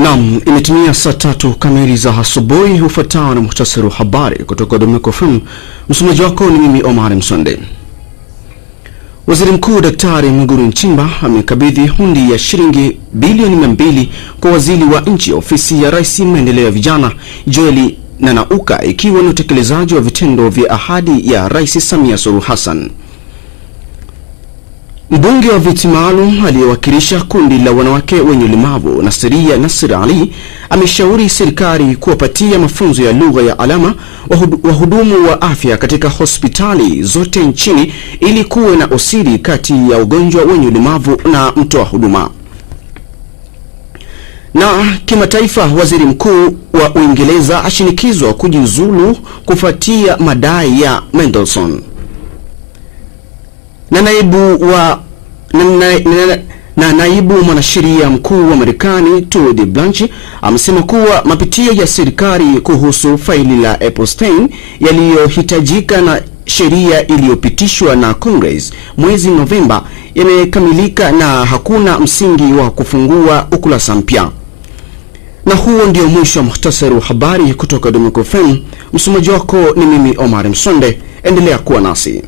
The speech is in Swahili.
Naam, imetimia saa 3 kamili za asubuhi. Ufuatao na muhtasari wa habari kutoka Domeko FM. Msomaji wako ni mimi Omar Msonde. Waziri Mkuu Daktari Mwigulu Nchemba amekabidhi hundi ya shilingi bilioni 200 kwa waziri wa nchi ofisi ya Rais maendeleo ya vijana Joel Nanauka, ikiwa ni utekelezaji wa vitendo vya ahadi ya Rais Samia Suluhu Hassan. Mbunge wa viti maalum aliyewakilisha kundi la wanawake wenye ulemavu Nasiria Nasir Ali ameshauri serikali kuwapatia mafunzo ya lugha ya alama wahudumu wa afya katika hospitali zote nchini ili kuwe na usiri kati ya ugonjwa wenye ulemavu na mtoa huduma. Na kimataifa, waziri mkuu wa Uingereza ashinikizwa kujiuzulu kufuatia madai ya Mendelssohn. Na naibu mwanasheria mkuu wa Marekani Todd Blanche amesema kuwa mapitio ya serikali kuhusu faili la Epstein yaliyohitajika na sheria iliyopitishwa na Congress mwezi Novemba yamekamilika na hakuna msingi wa kufungua ukurasa mpya. Na huo ndio mwisho wa muhtasari wa habari kutoka Domeko FM. Msomaji wako ni mimi Omar Msonde. Endelea kuwa nasi.